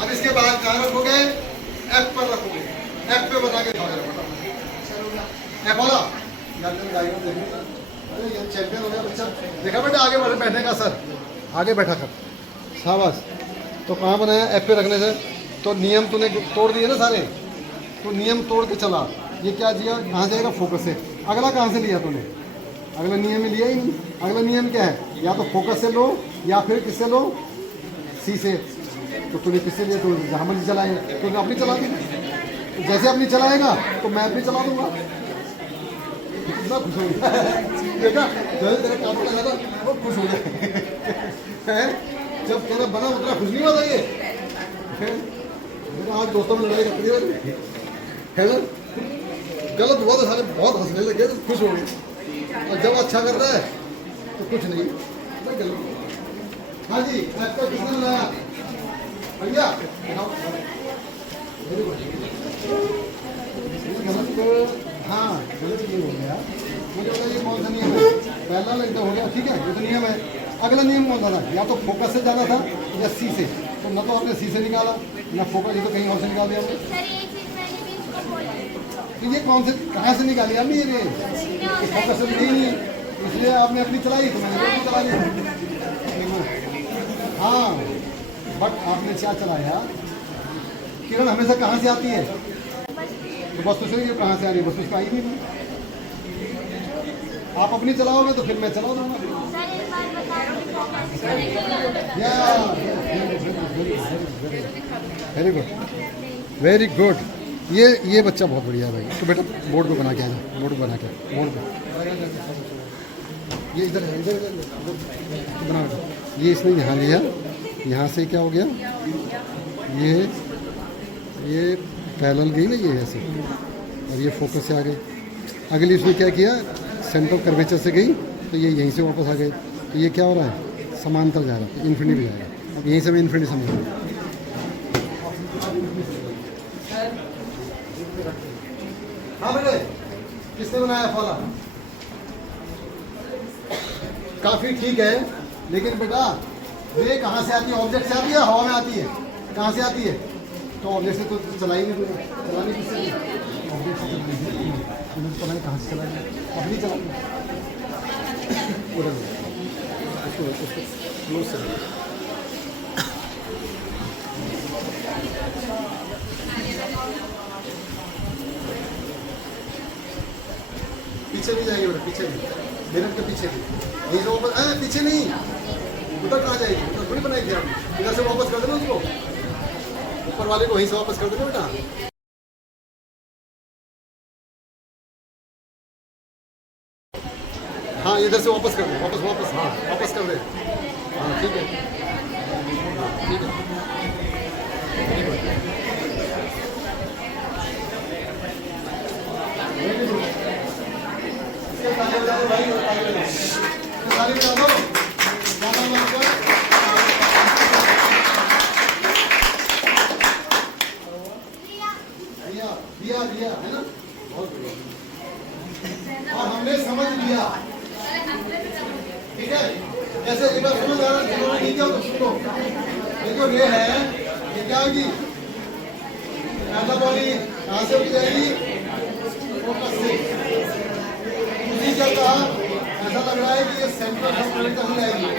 अब इसके बाद कहाँ रखोगे? एफ पर रखोगे। एफ पे बता के एफ वाला अरे ये चैंपियन हो गया बच्चा। देखा बेटा आगे बैठने का सर, आगे बैठा कर, शाबाश। तो कहाँ बनाया? एफ पे रखने से। तो नियम तूने तोड़ दिए ना सारे, तो नियम तोड़ के चला। ये क्या दिया? कहाँ से आएगा? फोकस से। अगला कहाँ से लिया तूने? अगला नियम में लिया ही नहीं। अगला नियम क्या है? या तो फोकस से लो या फिर किससे लो? सी से। तो तूने किससे लिया? तो जहाँ मर्जी चलाएगा, तूने अपनी चला दी। तो जैसे अपनी चलाएगा तो मैं भी चला दूंगा। कितना खुश हो गया देखा, जैसे तेरा काम लगा था वो खुश हो गया। जब तेरा बना उतना खुश नहीं होता ये। आज दोस्तों में लड़ाई करती है ना, गलत हुआ तो सारे बहुत हंसने लगे तो खुश हो गए, और जब अच्छा कर रहा है तो कुछ नहीं, गलत। हाँ जी, आपको किसने बनाया भैया? गलत, हाँ गलत ये हो गया। मुझे पता ये कौन सा नियम है? पहला लगता हो गया, ठीक है ये तो नियम है। अगला नियम कौन सा था? या तो फोकस से जाना था या सी से। तो न तो आपने सी से निकाला ना फोकस, ये तो कहीं और से निकाल दिया आपने। तो ये कौन से कहाँ से निकाली आपने? ये फोकस से नहीं है, इसलिए आपने अपनी चलाई तो मैंने अपनी चला ली। हाँ बट आपने क्या चलाया? किरण हमेशा कहाँ से आती है? तो वस्तु से ये कहाँ से आ रही है? वस्तु से आई नहीं। आप अपनी चलाओगे तो फिर मैं चला दूंगा। Very good, very good. ये बच्चा बहुत बढ़िया है भाई। तो बेटा बोर्ड को बना के आना, बोर्ड को बना के, बोर्ड को ये इधर इधर बना। ये इसने यहाँ लिया, यहाँ से क्या हो गया? ये पैरेलल गई ना, ये ऐसे, और ये फोकस से आ गई। अगली इसने क्या किया? सेंटर कर्वेचर से गई तो ये यहीं से वापस आ गई। तो ये क्या हो रहा है? समांतर जा रहा है, इन्फिनिटी जाएगा। अब यहीं से मैं इन्फिनिटी समझ। हाँ बेटे, किसने बनाया फॉला? काफी ठीक है, लेकिन बेटा ये कहाँ से आती है? ऑब्जेक्ट से आती है, हवा में आती है? कहाँ से आती है? तो ऑब्जेक्ट से तो चलाई नहीं, चलानी किससे? ऑब्जेक्ट से चलाई, कहाँ से चलाई? अपनी चलाई। पीछे भी जाएगी बेटा, पीछे भी, मिनट के पीछे भी। यहीं से वापस, पीछे नहीं, उधर कहाँ जाएगी? उधर थोड़ी बनाएगी आप। इधर से वापस कर देना उसको, ऊपर वाले को वहीं से वापस कर देना बेटा। हाँ इधर से वापस कर दे, वापस, हाँ वापस कर दे। हाँ ठीक है, ठीक है। दिया है ना, बहुत बढ़िया। और हमने समझ लिया, ठीक है। जैसे इधर समझ आ रहा है, ठीक है तो सुनो। ये जो रे है, ये क्या होगी? ऐसा बॉडी कहाँ से उठ जाएगी? फोकस से। दूसरी क्या कहा? ऐसा लग रहा है कि ये सेंट्रल कंपोनेंट हो जाएगी,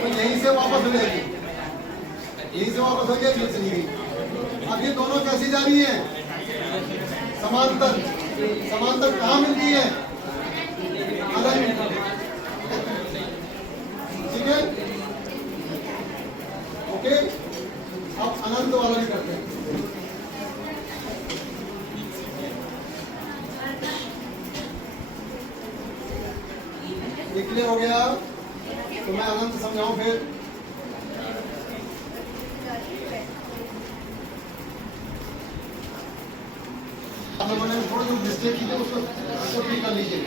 तो यहीं से वापस हो जाएगी, यहीं से वापस हो गया, चली गई। अब ये दोनों कैसी जा रही है? समांतर। समांतर कहाँ मिलती है? अनंत, ठीक है, ओके। अब अनंत वाला भी करते हैं। ये क्लियर हो गया? तो मैं अनंत समझाऊं फिर? मैंने थोड़ा जो मिस्टेक की थी उसको ठीक कर लीजिए।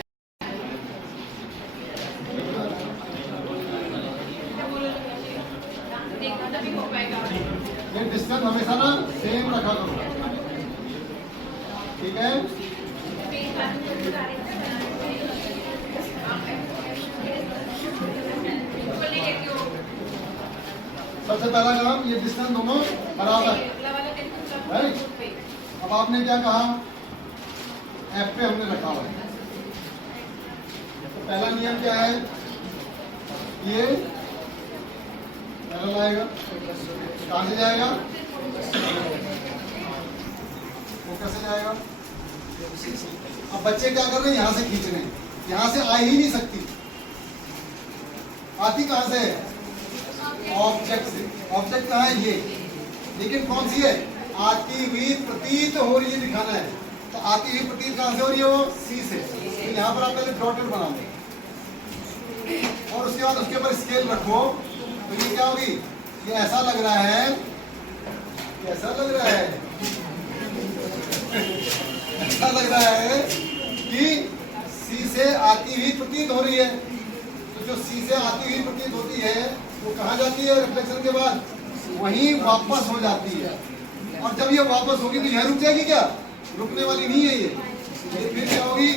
ये डिस्टेंस हमेशा ना सेम रखा करो, ठीक है। सबसे पहला काम, ये डिस्टेंस दोनों बराबर, राइट। अब आपने क्या कहा, एफ पे हमने रखा हुआ है, तो पहला नियम क्या है, ये पैरेलल आएगा, कहां से जाएगा, वो कैसे जाएगा। अब बच्चे क्या कर रहे हैं, यहां से खींच रहे हैं, यहां से आ ही नहीं सकती, आती कहां से है, ऑब्जेक्ट से। ऑब्जेक्ट कहां है, ये, लेकिन कौन सी है, आती हुई प्रतीत हो रही है, दिखाना है। तो आती हुई प्रतीत कहां से हो रही है, वो सी से। तो यहां पर आप पहले डॉटेड बना दो और उसके बाद उसके ऊपर स्केल रखो, तो ये क्या होगी, ये ऐसा लग रहा है, कैसा लग रहा है ऐसा लग रहा है कि सी से आती हुई प्रतीत हो रही है। तो जो सी से आती हुई प्रतीत होती है वो कहाँ जाती है, रिफ्लेक्शन के बाद वहीं वापस हो जाती है। और जब ये वापस होगी तो यह रुक जाएगी क्या, रुकने वाली नहीं है ये फिर क्या होगी,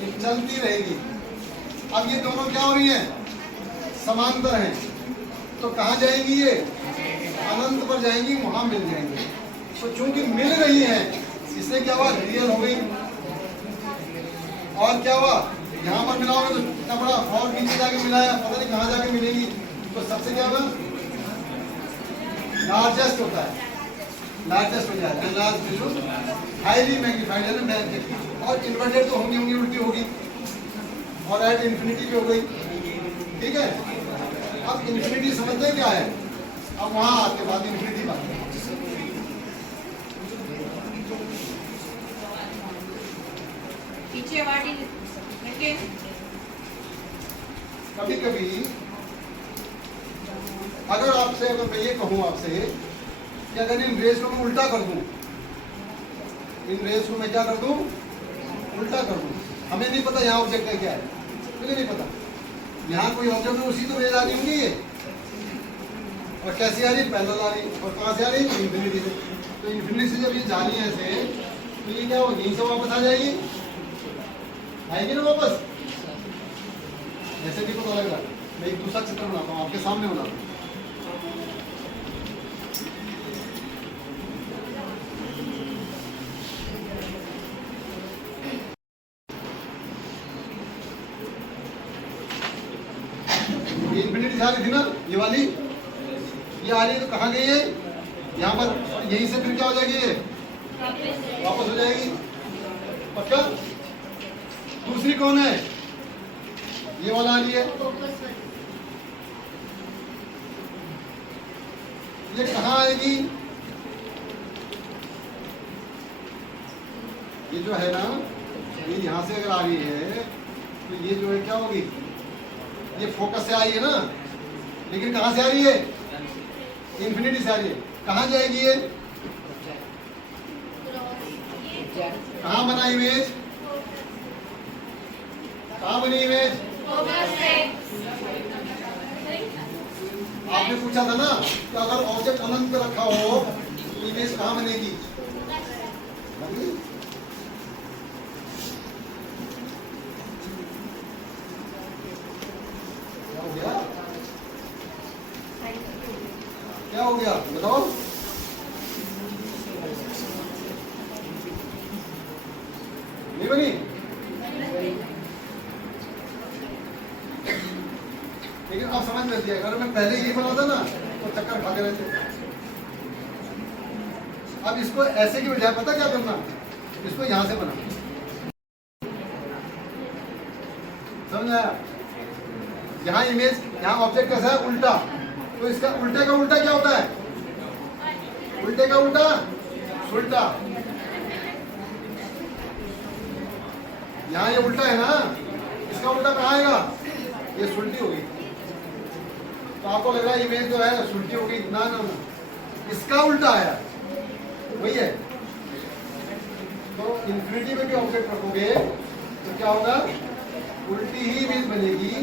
ये चलती रहेगी। अब ये दोनों क्या हो रही हैं, समांतर हैं, तो कहाँ जाएंगी, ये अनंत पर जाएंगी, वहां मिल जाएंगे। तो चूंकि मिल रही है इसलिए क्या हुआ, रियल हो गई। और क्या हुआ, यहाँ पर मिलाओगे तो इतना बड़ा और नीचे जाके मिलाया, पता नहीं कहाँ जाके मिलेगी। तो सबसे क्या होगा, लार्जेस्ट होता है, लार्जेस्ट हो जाएगा, हाईली मैग्नीफाइड है ना। और इन्वर्टेड तो होंगी होंगी, उल्टी होगी, और एट इन्फिनिटी पे हो गई, ठीक है। अब इन्फिनिटी समझते हैं क्या है, अब वहां आके बाद इन्फिनिटी बात है। कभी कभी अगर आपसे, अगर मैं ये कहूं आपसे कि अगर इन रेस को मैं उल्टा कर दूं, इन रेस को मैं क्या कर दूं, उल्टा कर दूं, हमें नहीं पता यहाँ ऑब्जेक्ट है क्या है, मुझे नहीं पता, यहाँ कोई ऑब्जेक्ट है उसी तो रेज आ रही होंगी ये, और कैसे आ रही, पैरेलल आ रही, और कहाँ से आ रही, इन्फिनिटी से। तो इन्फिनिटी से जब ये जा रही है ऐसे, तो ये क्या होगी, यहीं से वापस आ जाएगी, आएगी ना वापस। ऐसे भी पता लग रहा है, मैं एक दूसरा चित्र बनाता हूँ, आपके सामने बनाता हूँ। इन्फिनिटी जा रही थी ना, ये वाली, ये आ रही है, तो कहाँ गई है, यहाँ पर, और यहीं से फिर क्या हो जाएगी, ये वापस हो जाएगी, पक्का। दूसरी कौन है, ये वाला आ रही है, ये कहाँ आएगी, ये जो है ना, ये यहाँ से अगर आ रही है तो ये जो है क्या होगी, ये फोकस से आई है ना, लेकिन कहां से आ रही है, इन्फिनिटी से आ रही है, कहां जाएगी ये, कहां बना इमेज, कहां बनी इमेज, आपने पूछा था ना कि अगर ऑब्जेक्ट अनंत पे रखा हो तो इमेज कहां बनेगी, क्या हो गया बताओ, नहीं बनी, लेकिन आप समझ में दिया, अगर मैं पहले यही बनाता ना तो चक्कर खाते रहते। अब इसको ऐसे की बजाय पता क्या करना, इसको यहां से बना, समझ आया, यहाँ इमेज, यहाँ ऑब्जेक्ट कैसा है, उल्टा, तो इसका उल्टे का उल्टा क्या होता है, उल्टे का उल्टा सुल्टा, यहाँ ये उल्टा है ना, इसका उल्टा कहाँ आएगा, ये सुल्टी होगी। तो आपको लग रहा है इमेज जो है सुल्टी होगी, ना ना ना, इसका उल्टा आया, वही है। तो इन्फिनिटी में भी ऑब्जेक्ट रखोगे तो क्या होगा, उल्टी ही इमेज बनेगी,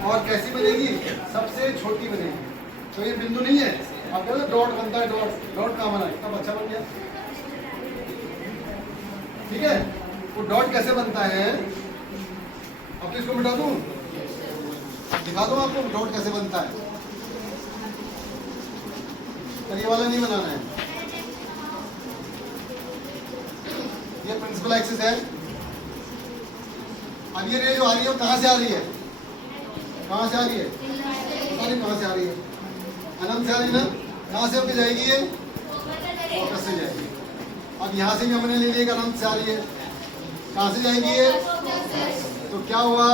और कैसी बनेगी, सबसे छोटी बनेगी। तो ये बिंदु नहीं है, आप कहते डॉट बनता है, डॉट, डॉट कहाँ बना है, तब अच्छा बन गया, ठीक है। वो डॉट कैसे बनता है, अब तो इसको मिटा दूं, दिखा दूं आपको डॉट कैसे बनता है। और ये वाला नहीं बनाना है। ये प्रिंसिपल एक्सिस है। अब ये रे जो आ रही है वो कहाँ से आ रही है? कहाँ से आ रही है? पता नहीं कहाँ से आ रही है। अनंत से आ रही है ना? कहाँ से होकर जाएगी ये? फोकस से जाएगी। अब यहाँ से भी हमने ले लिया कि अनंत से आ रही है। कहाँ से जाएगी ये? तो क्या हुआ?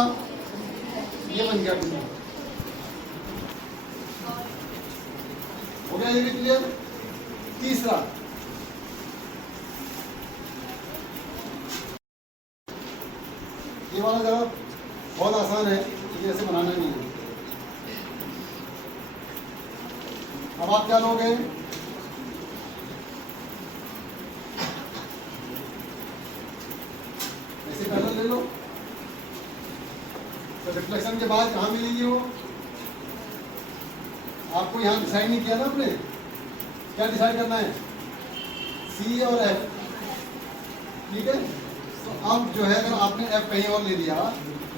ये बन गया बिंदु। हो गया ये भी क्लियर? तीसरा, ये वाला जरा बहुत आसान है, ये ऐसे बनाना नहीं है। अब आप क्या लोगे? ऐसे पैनल ले लो, तो रिफ्लेक्शन के बाद कहाँ मिलेगी वो? आपको यहाँ डिसाइड नहीं किया ना आपने, क्या डिसाइड करना है? सी और एफ, ठीक है। तो अब जो है अगर आपने एफ कहीं और ले लिया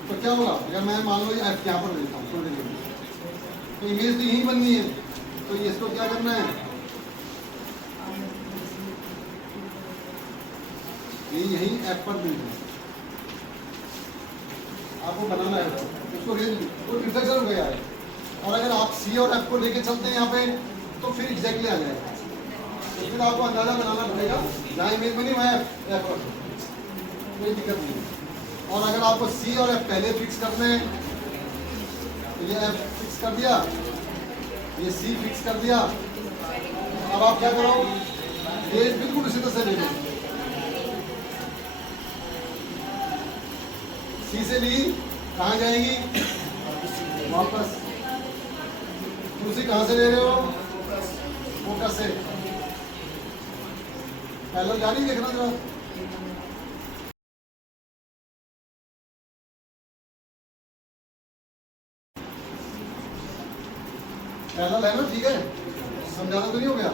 तो क्या होगा? अगर मैं मान लो एफ यहाँ पर ले लेता हूँ छोटे लिए, तो इमेज तो यही बननी है, तो इसको क्या करना है? ये यही एफ पर मिलना है, आपको बनाना है उसको, रिफ्लेक्शन हो गया है। और अगर आप सी और एफ को लेके चलते हैं यहाँ पे तो फिर एग्जैक्टली आ जाएगा। तो फिर आपको अंदाजा बनाना पड़ेगा, जहाँ इमेज बनी वहाँ एफ पर, कोई दिक्कत नहीं है। और अगर आपको सी और एफ पहले फिक्स करने हैं तो ये एफ फिक्स कर दिया, ये सी फिक्स कर दिया। अब आप क्या करो? ये बिल्कुल उसी तरह से ले लो, सी से ली कहाँ जाएगी? वापस। दूसरी कहाँ से ले रहे हो? फोकस से। पैरेलल जा रही देखना जरा, पैरेलल है ना? ठीक है, समझाना तो नहीं हो गया?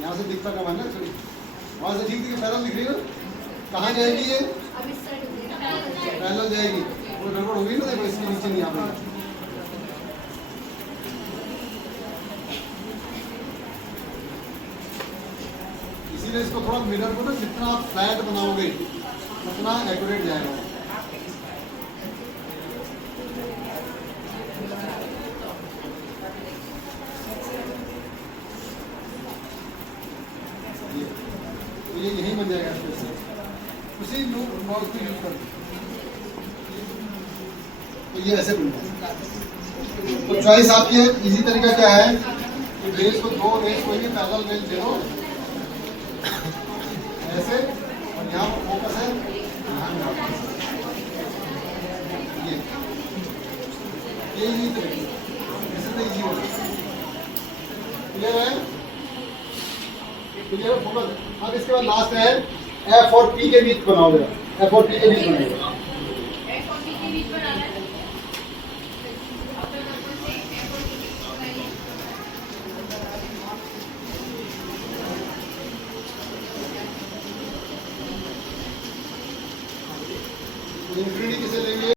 यहाँ से दिखता कम है ना, चलिए वहाँ से ठीक दिखे, पैरेलल दिख रही है ना? कहाँ जाएगी ये? पैरेलल जाएगी। वो गड़बड़ होगी ना, देखो इसके नीचे नहीं आ रही। इसीलिए इसको थोड़ा मिरर को ना जितना आप फ्लैट बनाओगे उतना एक्यूरेट जाएगा। ये यही बन जाएगा, उसी माउस को यूज कर। तो ये ऐसे बन जाएगा। तो चॉइस आपकी है। इजी तरीका क्या है कि रेस को दो रेस कोई भी पैरेलल रेस दे दो ऐसे, और यहाँ पर फोकस है, ये इजी तरीका, ऐसे तो इजी होगा। क्लियर है? Clear focus. अब इसके बाद लास्ट है एफ और पी के बीच बनाओगे, एफ और पी के बीच बनाओगे। इंफिनिटी किसे लेंगे?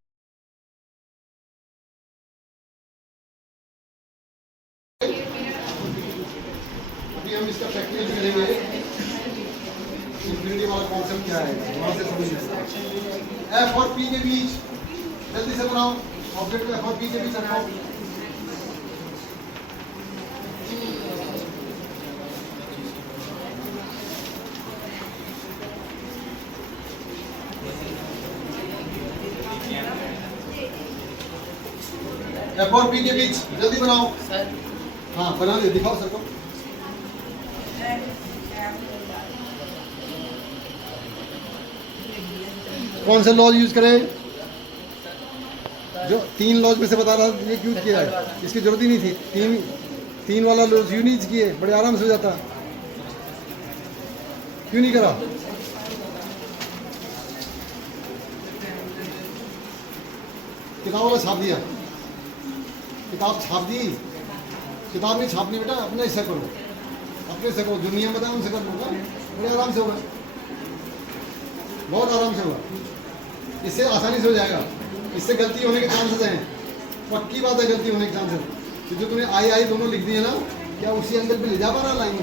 अभी हम इसका प्रैक्टिकल करेंगे, इंफिनिटी वाला कॉन्सेप्ट क्या है वहां से समझिए। एफ और पी के बीच जल्दी से बनाओ, ऑब्जेक्ट को एफ और पी के बीच रखो। एफ और पी के बीच जल्दी बनाओ। हाँ बना दे, दिखाओ सर को। कौन से लॉज यूज करें? जो 3 लॉज में से बता रहा था, ये यूज किया है, इसकी जरूरत ही नहीं थी। तीन वाला लॉज यूज नहीं किए, बड़े आराम से हो जाता। क्यों नहीं करा? किताब वाला छाप दिया, किताब छाप दी। किताब नहीं छापनी बेटा, अपने हिस्से करो, अपने से करो, जो नियम बताए उनसे कर लूँगा, बड़े आराम से होगा, बहुत आराम से होगा। इससे आसानी से हो जाएगा। इससे गलती होने के चांसेस हैं, पक्की बात है गलती होने के चांसेस। तो जो तूने आई आई दोनों लिख दिए ना, क्या उसी एंगल पे ले जा पा रहा लाइन?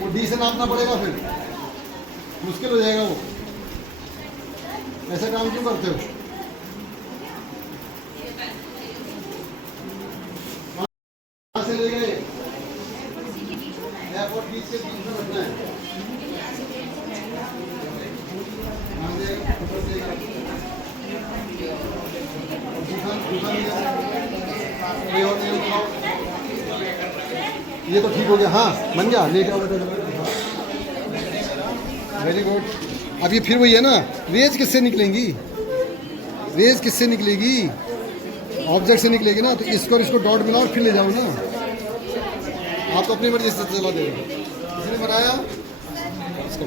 वो डी से नापना पड़ेगा, फिर मुश्किल हो जाएगा वो। ऐसा काम क्यों करते हो? कहाँ से ले गए? एयरपोर्ट बीच के बीच में रखना है। कहाँ से? ऊपर से ये तो ठीक हो गया। हाँ बन गया, लेके आओ बेटा। Very good. अब ये फिर वही है ना, रेज किससे निकलेंगी? रेज किससे निकलेगी? ऑब्जेक्ट से निकलेगी ना। तो इसको और इसको डॉट मिलाओ और फिर ले जाओ ना। आप तो अपनी मर्जी से चला दे रहे हो। किसने बनाया? इसको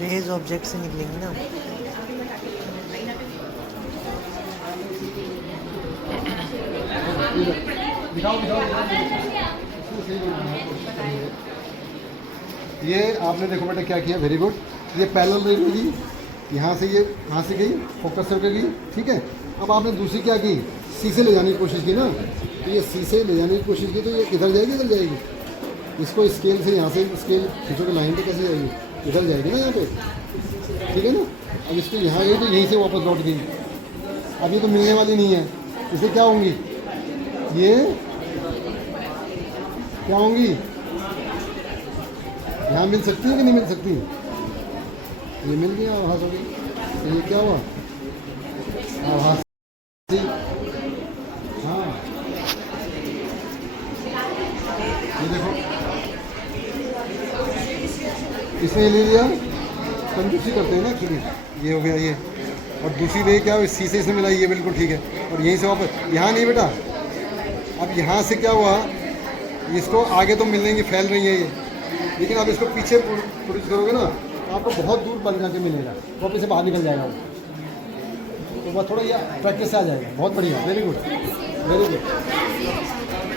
रेज ऑब्जेक्ट से निकलेंगी ना। दिखाओ दिखाओ। ये आपने देखो बेटा क्या किया, वेरी गुड। ये पैरेलल रे गई, यहाँ से ये कहाँ से गई, फोकस होकर गई, ठीक है। अब आपने दूसरी क्या की, सी से ले जाने की कोशिश की ना। तो ये सी से ले जाने की कोशिश की, तो ये इधर जाएगी, इधर जाएगी। इसको स्केल से यहाँ से स्केल खींचोगे लाइन पे, कैसे जाएगी? इधर जाएगी ना यहाँ पे, ठीक है ना। अब इसको यहाँ गई तो यहीं से वापस लौट गई। अब ये तो मिलने वाली नहीं है, इसे क्या होंगी? ये क्या होंगी? यहाँ मिल सकती है कि नहीं मिल सकती? ये मिल गया, आवाज़ हो गई। तो ये क्या हुआ? आवाज़। हाँ ये देखो, इसने ले लिया। कंजूसी करते हैं ना एक्चुअली। ये हो गया ये, और दूसरी रे क्या हुई, सी से इसने मिलाई, ये बिल्कुल ठीक है। और यहीं से वापस यहाँ नहीं बेटा। अब यहाँ से क्या हुआ, इसको आगे तो मिलने की फैल रही है ये, लेकिन अब इसको पीछे प्रोड्यूस करोगे ना, तो आपको बहुत दूर बन जाके मिलेगा, वापस से बाहर निकल जाएगा वो। तो बस थोड़ा ये प्रैक्टिस आ जाएगा। बहुत बढ़िया, वेरी गुड वेरी गुड।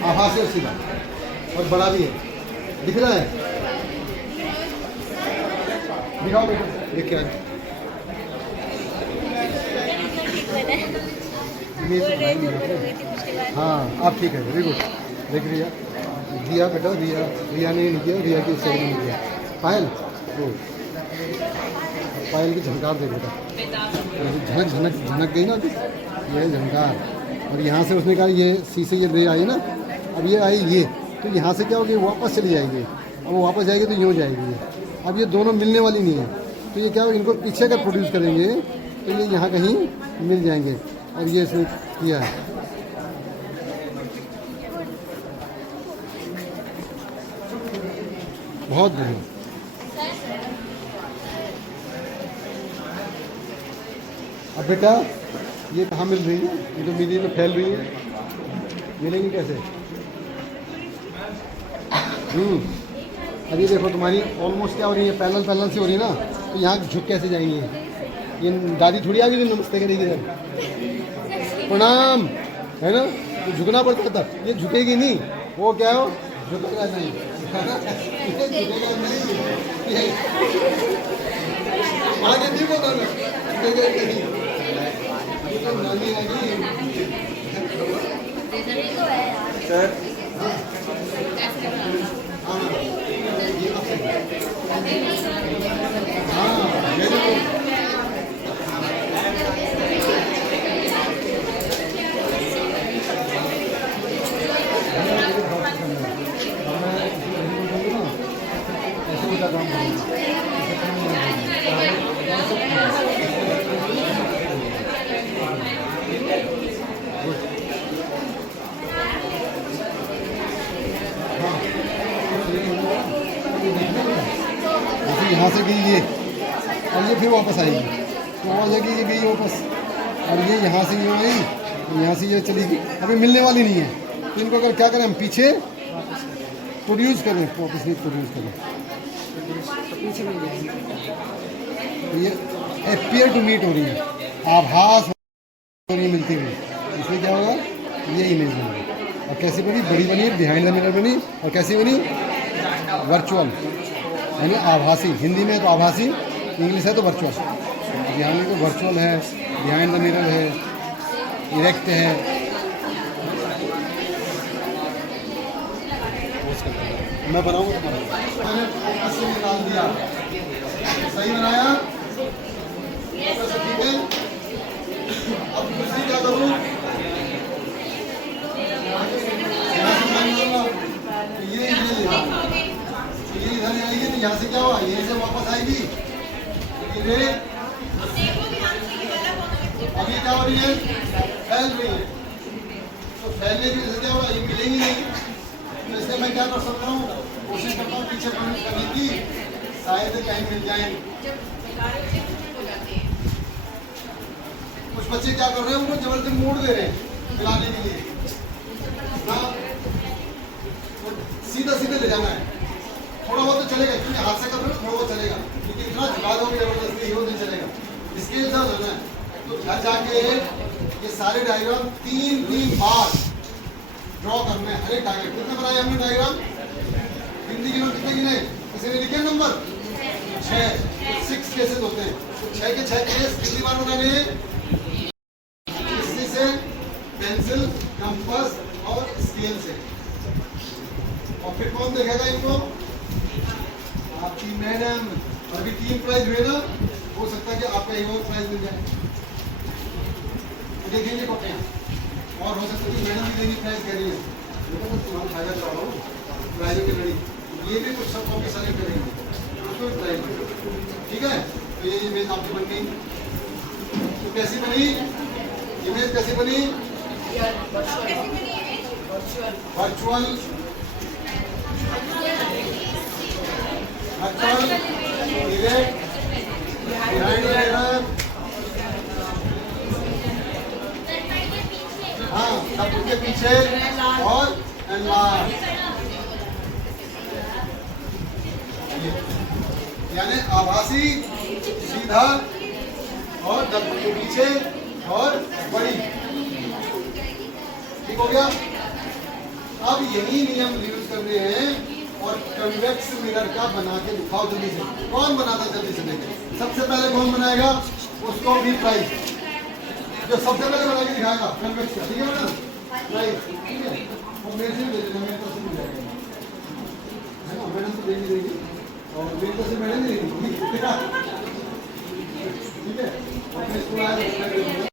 आवाज़ से सीधा और बड़ा भी है, दिख रहा है। दिखाओ बेटा, देख क्या है। हाँ आप ठीक है, वेरी गुड। देख रिया, दिया बेटा, रिया रिया ने नहीं किया, रिया की सही नहीं किया। पायल, वो पायल की झनकार दे बेटा, झनक झनक झनक गई ना, ये झनकार। और यहाँ से उसने कहा ये सी से ये रे आई ना, अब ये आई ये, तो यहाँ से क्या होगी, वापस चली जाएगी। अब वो वापस जाएगी तो यूँ जाएगी ये। अब ये दोनों मिलने वाली नहीं है, तो ये क्या होगा, इनको पीछे अगर प्रोड्यूस करेंगे तो ये यहाँ कहीं मिल जाएंगे। और ये इसने किया है। बहुत बढ़िया। अब बेटा ये कहाँ मिल रही है? ये तो मिली तो फैल रही है, मिलेंगी कैसे? अब ये देखो तुम्हारी ऑलमोस्ट क्या हो रही है, पैरेलल पैरेलल से हो रही है ना, तो यहाँ झुक कैसे जाएंगी? ये दादी थोड़ी आ गई जो नमस्ते करेगी इधर, प्रणाम है ना, तो झुकना पड़ता था। ये झुकेगी नहीं, वो क्या हो, झुकेगा नहीं। झुकेगा नहीं, आगे नहीं बोला ना, झुकेगा नहीं। ये तो नानी आ गई सर। यहाँ से गई ये, और ये फिर वापस आएगी, तो और जगह ये गई वापस, और ये यहाँ से यूँ आई, यहाँ से ये चली गई। अभी मिलने वाली नहीं है, तो इनको अगर क्या करें, हम पीछे प्रोड्यूस करें, वापस नहीं प्रोड्यूस करें, तो ये एपियर टू मीट हो रही है, आभास हो रही है मिलती हुई। इसमें क्या होगा, ये इमेज बनी, और कैसी बनी, बड़ी बनी, बिहाइंड द मिरर बनी, और कैसी बनी, वर्चुअल, यानी आभासी। हिंदी में तो आभासी, इंग्लिश है तो वर्चुअल। यहाँ में तो वर्चुअल है, बिहाइंड द मिरर है, इरेक्ट है। मैं बनाऊंगा तो बनाऊंगा। मैंने फोकस से निकाल दिया, सही बनाया, फोकस से, ठीक है। अब दूसरी क्या करूँ, ये इधर आएगी तो यहाँ से क्या हुआ, ये से वापस आएगी, ये अभी क्या हो रही है, फैल रही है। तो फैलने की वजह से क्या हुआ, ये मिलेगी नहीं। तो इसलिए मैं क्या कर सकता हूँ, कोशिश करता हूँ पीछे करने की, शायद कहीं मिल जाए। कुछ बच्चे क्या कर रहे हैं, उनको जबरदस्ती मोड़ दे रहे हैं मिलाने के लिए ना, सीधा सीधे ले जाना है। थोड़ा बहुत तो चलेगा क्योंकि हाथ से कर रहे हो, थोड़ा बहुत चलेगा, लेकिन इतना झुका दोगे जबरदस्ती वो नहीं चलेगा। स्केल से होना है। तो घर जाके ये सारे डायग्राम तीन बार ड्रॉ करना है। हर एक डायग्राम कितने बनाए हमने डायग्राम, हिंदी के कितने गिने, किसी ने लिखे नंबर 6, 6 केसेस होते हैं। 6 के 6 केस कितनी बार बनाने हैं, से पेंसिल, कंपास और स्केल से। और फिर कौन देखेगा इनको, आपकी मैडम। अभी 3 प्राइज हुए ना, हो सकता है कि आपका एक और प्राइज मिल जाए, देखेंगे कॉपियाँ। और हो सकता है कि मैडम भी देंगी प्राइज कह रही है, लेकिन तुम्हारा फायदा करा रहा हूँ प्राइजों की लड़ी, ये भी कुछ सब कॉपी सेलेक्ट करेंगे, उसको भी प्राइज, ठीक है। तो ये इमेज आपकी बन गई। तो कैसी बनी इमेज, कैसी बनी, virtual erect, behind the mirror, हाँ सब के पीछे, और एनलार्ज, यानी आभासी, सीधा, और दर्पण के पीछे, और बड़ी, ठीक हो गया। अब यही नियम यूज करने हैं और कन्वेक्स मिरर का बना के दिखाओ जल्दी से। कौन बनाता है जल्दी से देखें, सबसे पहले कौन बनाएगा, उसको भी प्राइज, जो सबसे पहले बना के दिखाएगा कन्वेक्स का, ठीक है मैडम, प्राइज, ठीक है। और मेरे से दे देना, मेरे तरफ से मिल जाएगा, है ना, मैडम तो देगी देगी, और मेरी तरफ से मैडम देगी, ठीक है। और फिर इसको आया